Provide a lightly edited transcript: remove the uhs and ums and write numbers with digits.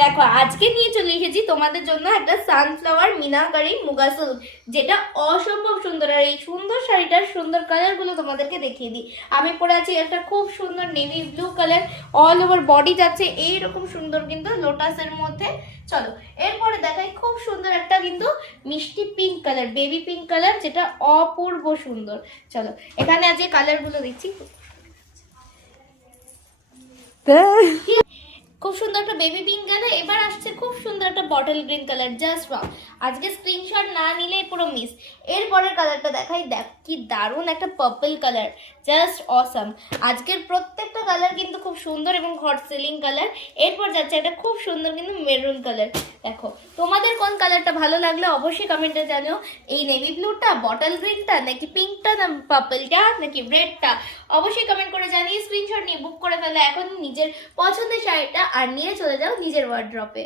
দেখো আজকে নিয়ে চলে এসেছি তোমাদের জন্য একটা সানফ্লাওয়ার মিনাকারি মুগা সিল্ক, যেটা অসম্ভব সুন্দর। আর এই সুন্দর শাড়িটার সুন্দর কালারগুলো তোমাদেরকে দেখিয়ে দিই। আমি পরে আছি একটা খুব সুন্দর navy blue colour, all over body যাচ্ছে এইরকম সুন্দর কিন্তু লোটাসের মধ্যে। চলো এরপরে দেখাই খুব সুন্দর একটা কিন্তু মিষ্টি pink colour, baby pink colour, যেটা অপূর্ব সুন্দর। চলো এখানে আজকে কালারগুলো দিচ্ছি। খুব সুন্দর একটা বেবি পিঙ্ক কালার, এবার আসছে খুব সুন্দর একটা bottle green colour, just wow. আজকে স্ক্রিনশট না নিলে পুরো মিস। এরপরের কালারটা দেখাই, দেখ কি দারুণ একটা পার্পল কালার, জাস্ট অসাম। আজকের প্রত্যেকটা কালার কিন্তু খুব সুন্দর এবং হট সেলিং কালার। এরপর যাচ্ছে একটা খুব সুন্দর কিন্তু মেরুন কালার। দেখো তোমাদের কোন কালারটা ভালো লাগলো অবশ্যই কমেন্টে জানিও। এই নেভি ব্লুটা, বটল গ্রিনটা, নাকি পিঙ্কটা, না পার্পলটা, নাকি রেডটা, অবশ্যই কমেন্ট করে জানিয়ে স্ক্রিনশট নিয়ে বুক করে ফেলো এখন নিজের পছন্দের শাড়িটা, আর নিয়ে চলে যাও নিজের ওয়ার্ড্রপে।